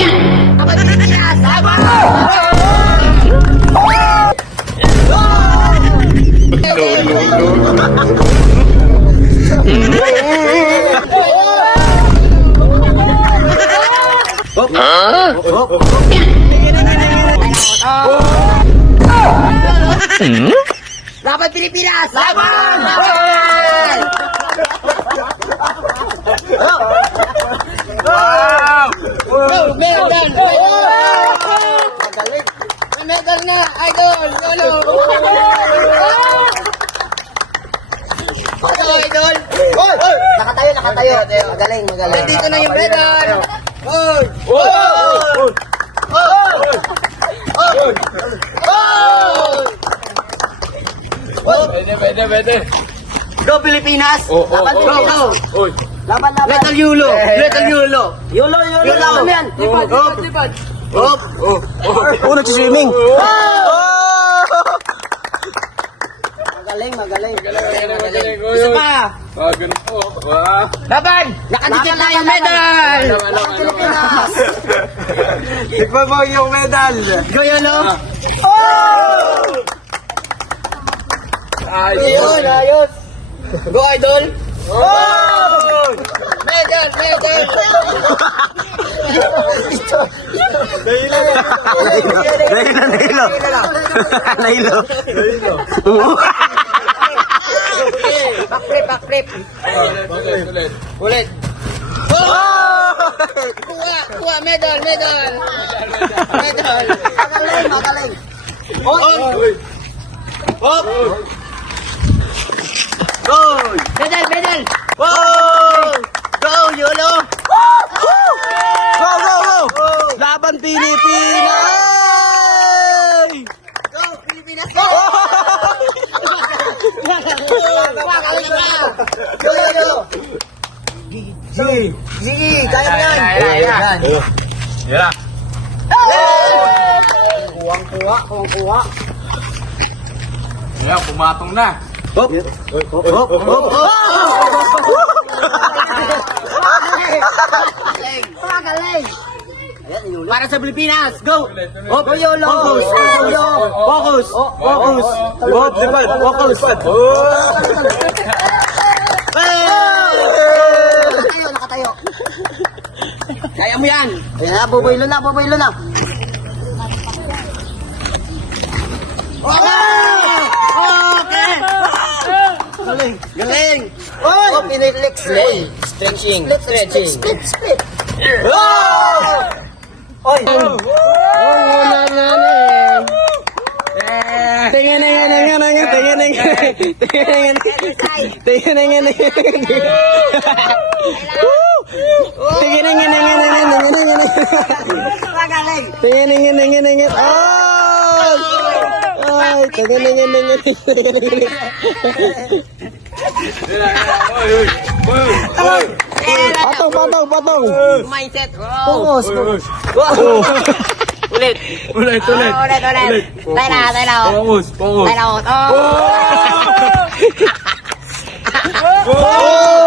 Laban Pilipinas! Laban! Laban Pilipinas! Laban! Medal! Medal na! Idol! Lolo! Idol! Nakatayo! Magaling! Nandito na yung medal! Pwede. Go Pilipinas! Laban Pilipinas! Laban! Little Yulo! Yulo! Laban yan! Lipad! Nagsiswimming. Magaling! Isa pa! Ganun po. Laban! Nakadikit na yung medal! Laban Pilipinas! Tikman mo yung medal. Go Yulo! Ayos! Go Idol! Medal! Nailo. Backflip! Ulit! Kuha! Medal! Magaling! Medal! Go Yulo! Go! Laban Pilipinas! Go Pilipinas! Go! Gigi! Kaya yan! Yan. Kuwang-kuwa! Yan, pumatong na. Magaling! Para sa Pilipinas! Go! Go Yolo! Focus! Nakatayo! Kaya mo yan! Ayan na, bubaylo na! Okay! Galing! Oh, pinilix! Stretching! Split! Oy! Patong. Mindset! Focus! Ulit! Ulit. Tayo na! Focus. Oh!